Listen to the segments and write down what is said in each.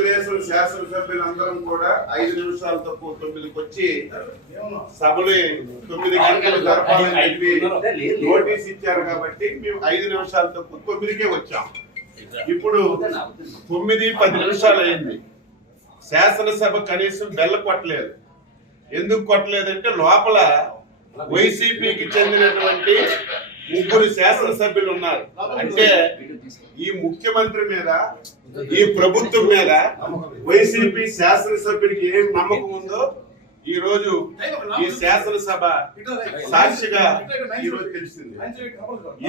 తెలుగుదేశం శాసనసభ్యులందరం కూడా 5 నిమిషాలు తక్కువ 9కి వచ్చి సభలు 9 గంటలు జరపాలని చెప్పి నోటీస్ ఇచ్చారు కాబట్టి మేము 5 నిమిషాలు తక్కువ 9కే వచ్చాం. ఇప్పుడు 9:10 నిమిషాలు అయింది. శాసనసభ కనీసం బెల్ల కొట్టలేదు. ఎందుకు కొట్టలేదంటే లోపల వైసీపీకి చెందినటువంటి 3 శాసనసభ్యులు ఉన్నారు. అంటే ఈ ముఖ్యమంత్రి మీద, ఈ ప్రభుత్వం మీద వైసీపీ శాసనసభ్యుడికి ఏం నమ్మకం ఉందో ఈ రోజు ఈ శాసనసభ సాక్షిగా ఈ రోజు తెలిసింది.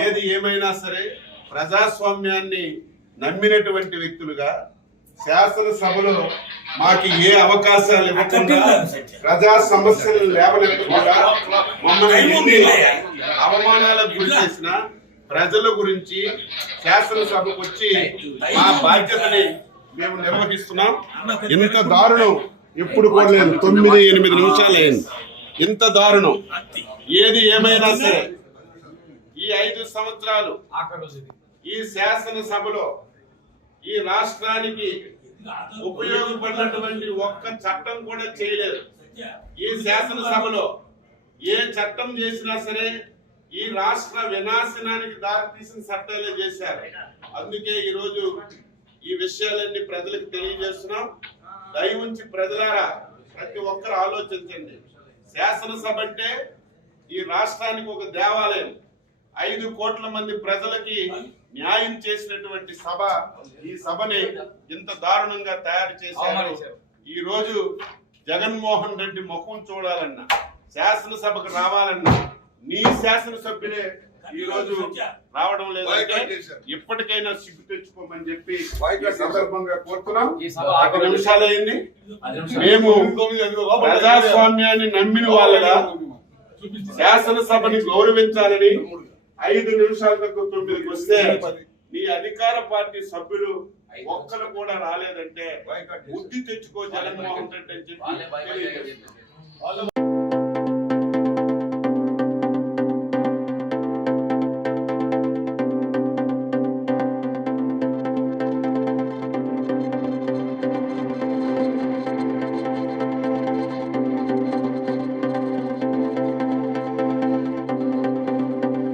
ఏది ఏమైనా సరే ప్రజాస్వామ్యాన్ని నమ్మినటువంటి వ్యక్తులుగా శాసనసభలో మాకు ఏ అవకాశాలు ఇవ్వకుండా, ప్రజా సమస్యలు లేవనెత్తకుండా, మమ్మల్ని ఎన్ని అవమానాలకు గురి చేసిన ప్రజల గురించి శాసనసభకు వచ్చి మా బాధ్యతని మేము నిర్వహిస్తున్నాం. ఇంత దారుణం ఎప్పుడు కూడా లేదు. 9-8 నిమిషాలు అయింది. ఇంత దారుణం ఏది ఏమైనా సరే ఈ 5 సంవత్సరాలు ఈ శాసనసభలో ఈ రాష్ట్రానికి ఉపయోగపడినటువంటి ఒక్క చట్టం కూడా చేయలేదు. ఈ శాసనసభలో ఏ చట్టం చేసినా సరే ఈ రాష్ట్ర వినాశనానికి దారితీసిన చట్టాలే చేశారు. అందుకే ఈరోజు ఈ విషయాలన్నీ ప్రజలకు తెలియజేస్తున్నాం. దయ ఉంచి ప్రజలారా ప్రతి ఒక్కరు ఆలోచించండి. శాసనసభ అంటే ఈ రాష్ట్రానికి ఒక దేవాలయం. 5 కోట్ల మంది ప్రజలకి న్యాయం చేసినటువంటి సభ. ఈ సభని ఇంత దారుణంగా తయారు చేశారు. ఈ రోజు జగన్మోహన్ రెడ్డి ముఖం చూడాలన్నా, శాసనసభకు రావాలన్నా నీ శాసనసభ్యులే ఈ రోజు రావడం లేదంటే ఇప్పటికైనా సిగ్గు తెచ్చుకోమని చెప్పి సందర్భంగా కోరుతున్నాం. 10 నిమిషాలు అయింది. మేము ప్రజాస్వామ్యాన్ని నమ్మిన వాళ్ళగా శాసనసభని గౌరవించాలని 5 నిమిషాల తక్కువ 9కి వస్తే నీ అధికార పార్టీ సభ్యులు ఒక్కరు కూడా రాలేదంటే బుద్ధి తెచ్చుకో జగన్మోహన్ రెడ్డి అని చెప్పి